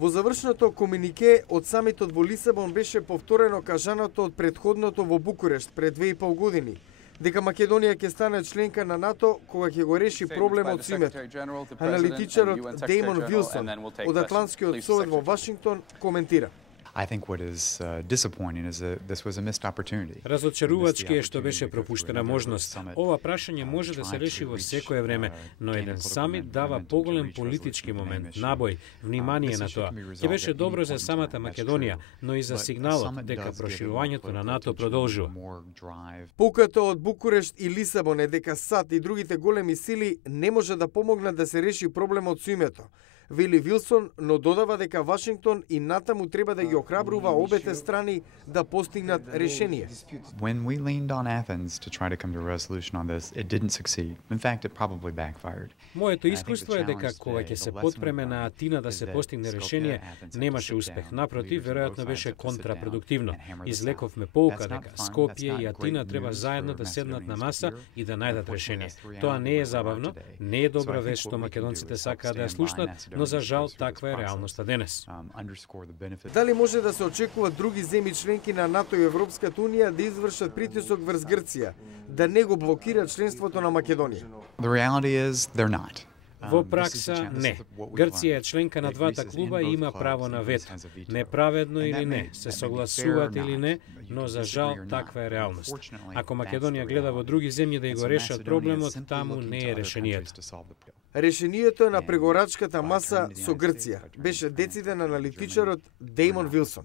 Во завршното комунике од самитот во Лисабон беше повторено кажаното од претходното во Букурешт пред 2,5 години, дека Македонија ќе стане членка на НАТО кога ќе го реши проблемот со името. Аналитичарот Деймон Вилсон од Атлантскиот совет во Вашингтон коментира. I think what is disappointing is that this was a missed opportunity. Разочарувачки е што беше пропуштена можност. Ова прашање може да се реши во секое време, но еден самит дава поголем политички момент, набој, внимание на тоа. Ќе беше добро за самата Македонија, но и за сигналот дека проширувањето на НАТО продолжува. Поката од Букурешт и Лисабон е дека САД и другите големи сили не може да помогнат да се реши проблемот со името, вели Вилсон, но додава дека Вашингтон и натаму треба да ги охрабрува обете страни да постигнат решение. When we leaned on Athens to try to come to a resolution on this, it didn't succeed. In fact, it probably backfired. Моето искуство е дека кога ќе се потпреме на Атина да се постигне решение, немаше успех. Напротив, веројатно беше контрапродуктивно. Излековме поука дека Скопје и Атина треба заедно да седнат на маса и да најдат решение. Тоа не е забавно, не е добра вест што македонците сакаат да ја слушнат, но за жал таква е реалноста денес. Дали може да се очекуваат други земји членки на НАТО и Европската унија да извршат притисок врз Грција, да не го блокираат членството на Македонија? The reality is they're not. Во пракса не. Грција е членка на двата клуба и има право на вето. Неправедно или не, се согласуваат или не, но за жал таква е реалност. Ако Македонија гледа во други земји да го решат проблемот, таму не е решението. Решението е на прегорачката маса со Грција, беше дециден аналитичарот Деймон Вилсон.